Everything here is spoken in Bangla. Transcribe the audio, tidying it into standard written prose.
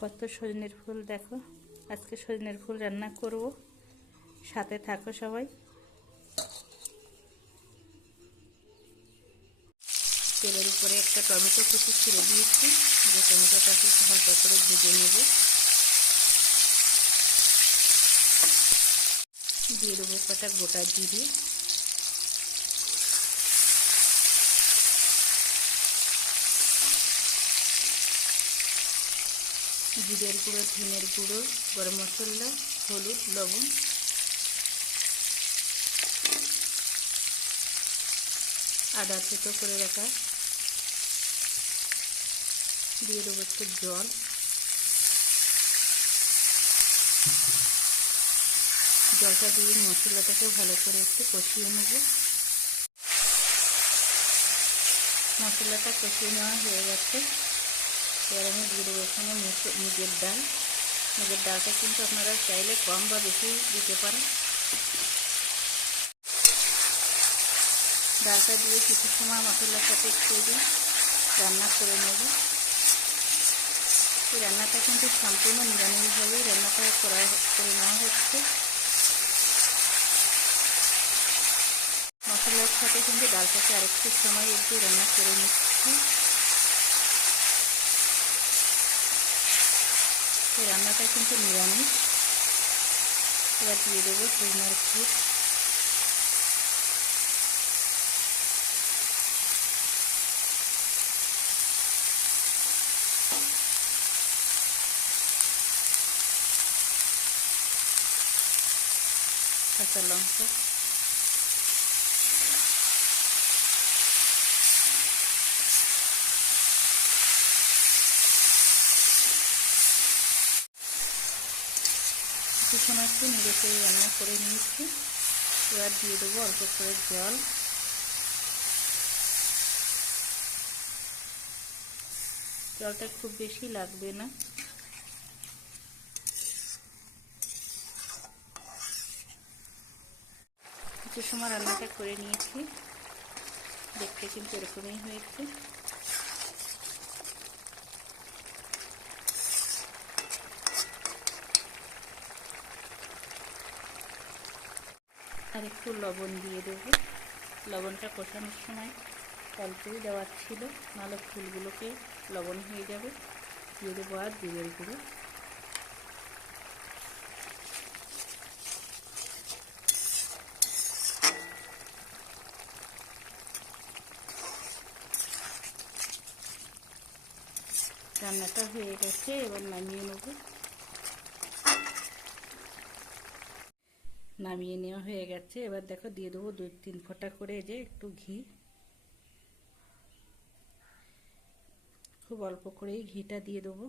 কত সজনের ফুল দেখো। আজকে সজনের ফুল রান্না করব, সাথে থাকো সবাই। তেলের উপরে একটা টমেটো কুচি ছিঁড়ে দিয়েছি, যে টমেটোটাকে হালকা করে ভেজে নেব। দিয়ে দেবো কটা গোটা জিরে, জিরের গুঁড়ো, ধনের গুঁড়ো, গরম মশলা, হলুদ, লবণ, আদা থেতো করে রাখা। দিয়ে দেবো একটু জল, জলটা দিয়ে মশলাটাকে ভালো করে একটু কষিয়ে নেব। মশলাটা কষিয়ে নেওয়া হয়ে গেছে। এবার আমি দিয়ে দেবো এখানে মুগের ডাল। মুগের ডালটা কিন্তু আপনারা চাইলে কম বা বেশি দিতে পারেন। ডালটা দিয়ে কিছু সময় মশলার সাথে একটু রান্না করে নেব। এই রান্নাটা কিন্তু সম্পূর্ণ নিরামিষভাবেই রান্নাটা করে নেওয়া হচ্ছে। মশলার সাথে কিন্তু ডালটাকে আরেকটু সময় একটু রান্না করে নিচ্ছি। এই রান্নাটা কিন্তু নিরামিষ। এবার দিয়ে দেবো সজনের ফুল। কাঁচা লঙ্কা, কিছু সময় একটু নেড়ে চেড়ে রান্না করে নিয়েছি। এবার দিয়ে দেবো অল্প করে জল। জলটা খুব বেশি লাগবে না। কিছু সময় রান্নাটা করে নিয়েছি, দেখতে কিন্তু এরকমই হয়েছে। আর একটু লবণ দিয়ে দেবো। লবণটা কষানোর সময় অল্পই দেওয়ার ছিল, নাহলে ফুলগুলোকে লবণ হয়ে যাবে। দিয়ে দেবো আর জিরের গুঁড়ো। রান্নাটা হয়ে গেছে, এবার নামিয়ে নেব। নামিয়ে নেওয়া হয়ে গেছে। এবার দেখো দিয়ে দেবো 2-3 ফোঁটা করে যে একটু ঘি। খুব অল্প করেই ঘিটা দিয়ে দেবো।